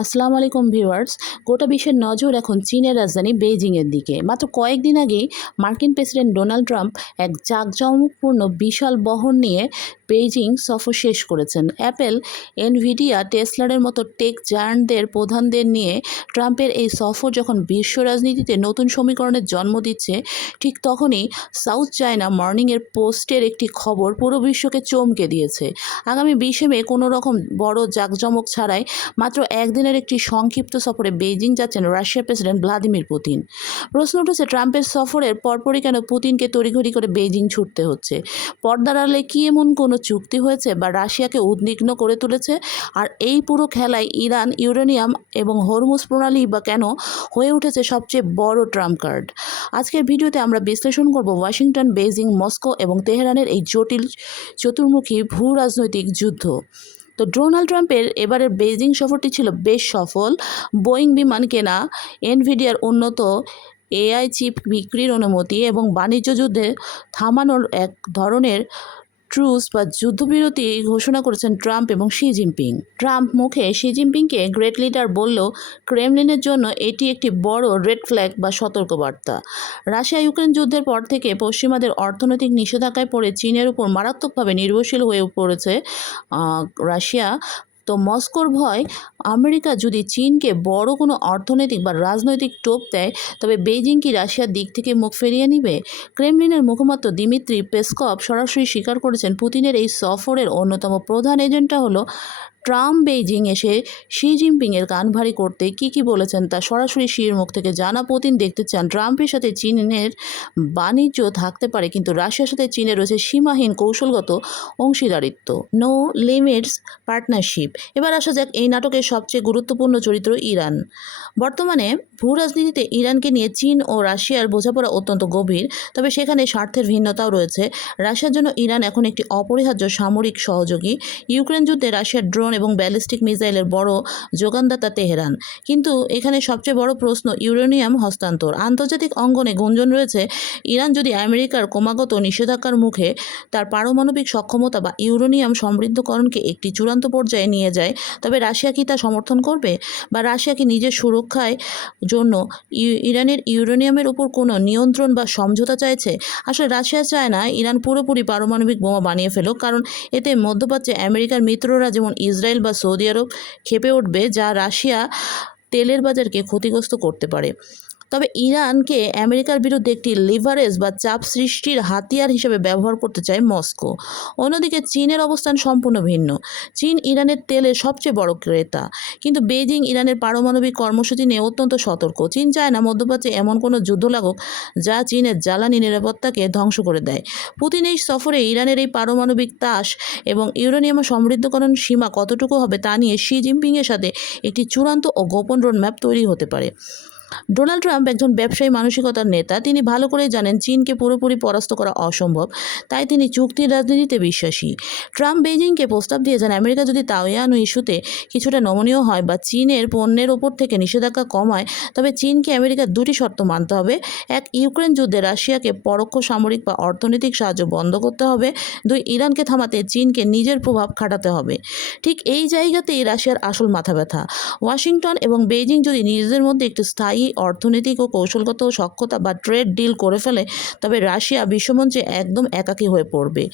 আসসালামু আলাইকুম ভিউয়ার্স। গোটা বিশ্বের নজর এখন চীনের রাজধানী বেইজিংয়ের দিকে। মাত্র কয়েকদিন আগেই মার্কিন প্রেসিডেন্ট ডোনাল্ড ট্রাম্প এক জাঁকজমকপূর্ণ বিশাল বহর নিয়ে বেইজিং সফর শেষ করেছেন। অ্যাপেল, এনভিডিয়া, টেসলারের মতো টেক জায়ান্টদের প্রধানদের নিয়ে ট্রাম্পের এই সফর যখন বিশ্ব রাজনীতিতে নতুন সমীকরণের জন্ম দিচ্ছে, ঠিক তখনই সাউথ চায়না মর্নিংয়ের পোস্টের একটি খবর পুরো বিশ্বকে চমকে দিয়েছে। আগামী 20 মে কোনো রকম বড় জাঁকজমক ছাড়াই মাত্র একদিনের একটি সংক্ষিপ্ত সফরে বেইজিং যাচ্ছেন রাশিয়ার প্রেসিডেন্ট ভ্লাদিমির পুতিন। প্রশ্ন উঠেছে, ট্রাম্পের সফরের পরপরই কেন পুতিনকে তড়িঘড়ি করে বেইজিং ছুটতে হচ্ছে? পর্দার আড়ালে কি এমন কোনো চুক্তি হয়েছে বা রাশিয়াকে উদ্বিগ্ন করে তুলেছে? আর এই পুরো খেলায় ইরান, ইউরেনিয়াম এবং হরমুজ প্রণালী বা কেন হয়ে উঠেছে সবচেয়ে বড় ট্রাম্প কার্ড? আজকের ভিডিওতে আমরা বিশ্লেষণ করব ওয়াশিংটন, বেইজিং, মস্কো এবং তেহরানের এই জটিল চতুর্মুখী ভূ রাজনৈতিক যুদ্ধ। তো ডোনাল্ড ট্রাম্পের এবারের বেইজিং সফরটি ছিল বেশ সফল। বোয়িং বিমান কেনা, এনভিডিয়ার উন্নত এআই চিপ বিক্রির অনুমতি এবং বাণিজ্য যুদ্ধে থামানোর এক ধরনের ট্রুস বা যুদ্ধবিরতি ঘোষণা করেছেন ট্রাম্প এবং শি জিনপিং। ট্রাম্প মুখে শি জিনপিংকে গ্রেট লিডার বললেও ক্রেমলিনের জন্য এটি একটি বড় রেড ফ্ল্যাগ বা সতর্কবার্তা। রাশিয়া ইউক্রেন যুদ্ধের পর থেকে পশ্চিমাদের অর্থনৈতিক নিষেধাজ্ঞায় পড়ে চীনের উপর মারাত্মকভাবে নির্ভরশীল হয়ে পড়েছে রাশিয়া। তো মস্কোর ভয়, আমেরিকা যদি চীনকে বড় কোনো অর্থনৈতিক বা রাজনৈতিক টোপ দেয়, তবে বেইজিং কি রাশিয়ার দিক থেকে মুখ ফিরিয়ে নিবে? ক্রেমলিনের মুখপাত্র দিমিত্রি পেসকভ সরাসরি স্বীকার করেছেন, পুতিনের এই সফরের অন্যতম প্রধান এজেন্ডা হলো ট্রাম্প বেইজিং এসে শি জিনপিংয়ের কান ভারী করতে কী বলেছেন তা সরাসরি শির মুখ থেকে জানা। পুতিন দেখতে চান ট্রাম্পের সাথে চীনের বাণিজ্য থাকতে পারে, কিন্তু রাশিয়ার সাথে চীনের রয়েছে সীমাহীন কৌশলগত অংশীদারিত্ব, নো লিমিটস পার্টনারশিপ। এবার আসা যাক এই নাটকের সবচেয়ে গুরুত্বপূর্ণ চরিত্র ইরান। বর্তমানে ভূ রাজনীতিতে ইরানকে নিয়ে চীন ও রাশিয়ার বোঝাপড়া অত্যন্ত গভীর, তবে সেখানে স্বার্থের ভিন্নতাও রয়েছে। রাশিয়ার জন্য ইরান এখন একটি অপরিহার্য সামরিক সহযোগী। ইউক্রেন যুদ্ধে রাশিয়ার ড্রোন এবং ব্যালিস্টিক মিসাইলের বড় যোগানদাতা তেহরান। কিন্তু এখানে সবচেয়ে বড় প্রশ্ন ইউরেনিয়াম হস্তান্তর। আন্তর্জাতিক অঙ্গনে গুঞ্জন রয়েছে, ইরান যদি আমেরিকার ক্রমাগত নিষেধাজ্ঞার মুখে তার পারমাণবিক সক্ষমতা বা ইউরেনিয়াম সমৃদ্ধকরণকে একটি চূড়ান্ত পর্যায়ে নিয়ে যায়, তবে রাশিয়া কি তা সমর্থন করবে? বা রাশিয়া কি নিজের সুরক্ষায় জন্য ইরানের ইউরেনিয়ামের উপর কোনো নিয়ন্ত্রণ বা সমঝোতা চাইছে? আসলে রাশিয়া চায় না ইরান পুরোপুরি পারমাণবিক বোমা বানিয়ে ফেলুক, কারণ এতে মধ্যপ্রাচ্যে আমেরিকার মিত্ররা যেমন ইসরায়েল বা সৌদি আরব ক্ষেপে উঠবে, যা রাশিয়া তেলের বাজারকে ক্ষতিগ্রস্ত করতে পারে। তবে ইরানকে আমেরিকার বিরুদ্ধে একটি লিভারেজ বা চাপ সৃষ্টির হাতিয়ার হিসেবে ব্যবহার করতে চায় মস্কো। অন্যদিকে চীনের অবস্থান সম্পূর্ণ ভিন্ন। চীন ইরানের তেলের সবচেয়ে বড় ক্রেতা, কিন্তু বেইজিং ইরানের পারমাণবিক কর্মসূচি নিয়ে অত্যন্ত সতর্ক। চীন চায় না মধ্যপ্রাচ্যে এমন কোনো যুদ্ধ লাগুক যা চীনের জ্বালানি নিরাপত্তাকে ধ্বংস করে দেয়। পুতিন এই সফরে ইরানের এই পারমাণবিক তাস এবং ইউরেনিয়াম সমৃদ্ধকরণ সীমা কতটুকু হবে তা নিয়ে শি জিনপিংয়ের সাথে একটি চূড়ান্ত ও গোপন রোডম্যাপ তৈরি হতে পারে। ডোনাল্ড ট্রাম্প একজন ব্যবসায়ী মানসিকতার নেতা। তিনি ভালো করেই জানেন চীনকে পুরোপুরি পরাস্ত করা অসম্ভব, তাই তিনি চুক্তির রাজনীতিতে বিশ্বাসী। ট্রাম্প বেইজিংকে প্রস্তাব দিয়েছেন, আমেরিকা যদি তাইওয়ান ইস্যুতে কিছুটা নমনীয় হয় বা চীনের পণ্যের ওপর থেকে নিষেধাজ্ঞা কমায়, তবে চীনকে আমেরিকার দুটি শর্ত মানতে হবে। এক, ইউক্রেন যুদ্ধে রাশিয়াকে পরোক্ষ সামরিক বা অর্থনৈতিক সাহায্য বন্ধ করতে হবে। দুই, ইরানকে থামাতে চীনকে নিজের প্রভাব খাটাতে হবে। ঠিক এই জায়গাতেই রাশিয়ার আসল মাথা ব্যথা। ওয়াশিংটন এবং বেইজিং যদি নিজেদের মধ্যে একটি স্থায়ী অর্থনৈতিক ও কৌশলগত সক্ষতা বা ট্রেড ডিল করে ফেলে, তবে রাশিয়া বিশ্বমঞ্চে একদম একাকী হয়ে পড়বে।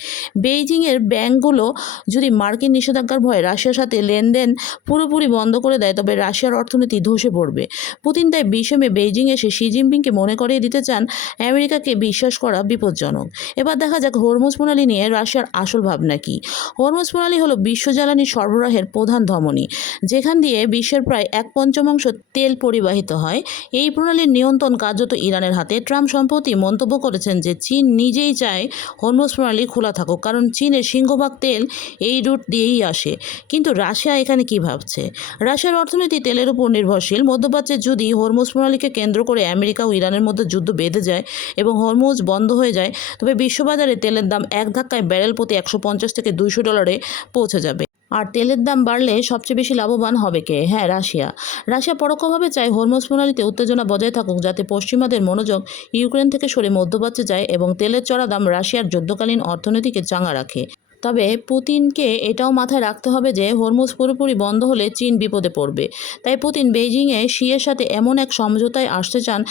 বেইজিংয়ের ব্যাংকগুলো যদি মার্কিন নিষেধাজ্ঞার ভয়ে রাশিয়ার সাথে লেনদেন পুরোপুরি বন্ধ করে দেয়, তবে রাশিয়ার অর্থনীতি ধসে পড়বে। পুতিন তাই 20 মে বেইজিং এসে শি জিনপিংকে মনে করিয়ে দিতে চান আমেরিকাকে বিশ্বাস করা বিপজ্জনক। এবার দেখা যাক হরমুজ প্রণালী নিয়ে রাশিয়ার আসল ভাবনা কী। হরমুজ প্রণালী হলো বিশ্ব জ্বালানি সরবরাহের প্রধান ধমনী, যেখান দিয়ে বিশ্বের প্রায় 1/5 তেল পরিবাহিত হয়। এই প্রণালীর নিয়ন্ত্রণ কার্যত ইরানের হাতে। ট্রাম্প সম্প্রতি মন্তব্য করেছেন যে চীন নিজেই চায় হরমুজ প্রণালী খোলা থাকুক, কারণ চীনের সিংহভাগ তেল এই রুট দিয়েই আসে। কিন্তু রাশিয়া এখানে কি ভাবছে? রাশিয়ার অর্থনীতি তেলের উপর নির্ভরশীল। মধ্যপ্রাচ্যে যদি হরমুজ প্রণালীকে কেন্দ্র করে আমেরিকা ও ইরানের মধ্যে যুদ্ধ বেঁধে যায় এবং হরমুজ বন্ধ হয়ে যায়, তবে বিশ্ববাজারে তেলের দাম এক ধাক্কায় ব্যারেল প্রতি $150 থেকে $200 পৌঁছে যাবে। আর তেলের দাম বাড়লে সবচেয়ে বেশি লাভবান হবে কে? হ্যাঁ, রাশিয়া। রাশিয়া পরোক্ষভাবে চায় হরমুজ প্রণালীতে উত্তেজনা বজায় থাকুক, যাতে পশ্চিমাদের মনোযোগ ইউক্রেন থেকে সরে মধ্যপ্রাচ্যে যায় এবং তেলের চড়া দাম রাশিয়ার যুদ্ধকালীন অর্থনীতিকে চাঙা রাখে। তবে পুতিনকে এটাও মাথায় রাখতে হবে যে হরমুজ পুরোপুরি বন্ধ হলে চীন বিপদে পড়বে। তাই পুতিন বেইজিংয়ে শিয়ের সাথে এমন এক সমঝোতায় আসতে চান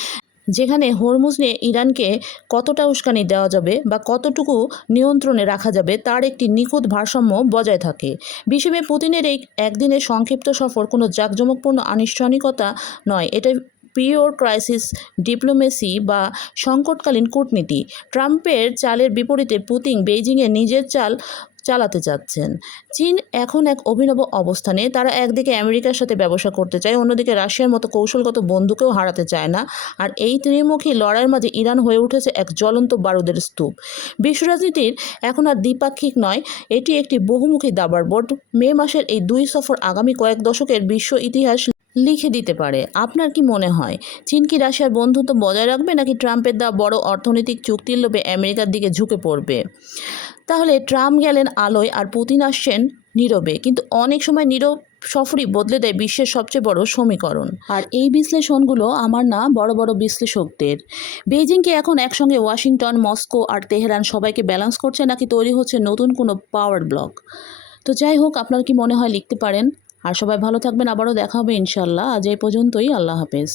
যেখানে হরমুজ নিয়ে ইরানকে কতটা উস্কানি দেওয়া যাবে বা কতটুকু নিয়ন্ত্রণে রাখা যাবে তার একটি নিখুঁত ভারসাম্য বজায় থাকে। বিষয়ে পুতিনের এই একদিনের সংক্ষিপ্ত সফর কোনো জাঁকজমকপূর্ণ আনুষ্ঠানিকতা নয়, এটা পিওর ক্রাইসিস ডিপ্লোমেসি বা সংকটকালীন কূটনীতি। ট্রাম্পের চালের বিপরীতে পুতিন বেইজিংয়ে নিজের চাল চালাতে চাচ্ছেন। চীন এখন এক অভিনব অবস্থানে। তারা একদিকে আমেরিকার সাথে ব্যবসা করতে চায়, অন্যদিকে রাশিয়ার মতো কৌশলগত বন্ধুকেও হারাতে চায় না। আর এই ত্রিমুখী লড়াইয়ের মাঝে ইরান হয়ে উঠেছে এক জ্বলন্ত বারুদের স্তূপ। বিশ্ব রাজনীতির এখন আর দ্বিপাক্ষিক নয়, এটি একটি বহুমুখী দাবার বোর্ড। মে মাসের এই দুই সফর আগামী কয়েক দশকের বিশ্ব ইতিহাস লিখে দিতে পারে। আপনার কি মনে হয়, চীন কি রাশিয়ার বন্ধুত্ব বজায় রাখবে, নাকি ট্রাম্পের দেওয়া বড় অর্থনৈতিক চুক্তির লোভে আমেরিকার দিকে ঝুঁকে পড়বে? তাহলে ট্রাম্প গেলেন আলোয় আর পুতিন আসছেন নীরবে, কিন্তু অনেক সময় নীরব সফরই বদলে দেয় বিশ্বের সবচেয়ে বড় সমীকরণ। আর এই বিশ্লেষণগুলো আমার না, বড় বড় বিশ্লেষকদের। বেইজিংকে এখন একসঙ্গে ওয়াশিংটন, মস্কো আর তেহরান সবাইকে ব্যালেন্স করছে, নাকি তৈরি হচ্ছে নতুন কোনো পাওয়ার ব্লক? তো যাই হোক, আপনার কি মনে হয় লিখতে পারেন। আর সবাই ভালো থাকবেন, আবারও দেখা হবে ইনশাল্লাহ। আজ এই পর্যন্তই, আল্লাহ হাফেজ।